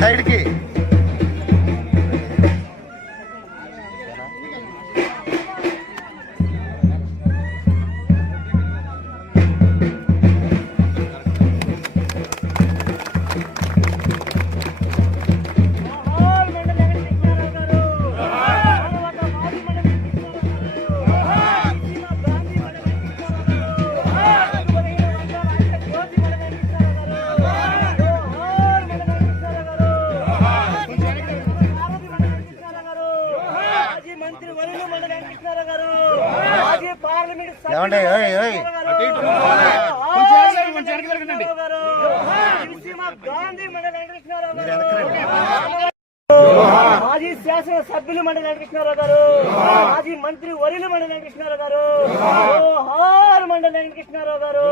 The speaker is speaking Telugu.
సైడ్ కి ఏమండి మాజీ శాసన సభ్యులు మండలి వెంకటకృష్ణారావు గారు, మాజీ మంత్రి వర్యులు మండలి వెంకటకృష్ణారావు గారు, జోహార్ మండలి వెంకటకృష్ణారావు గారు.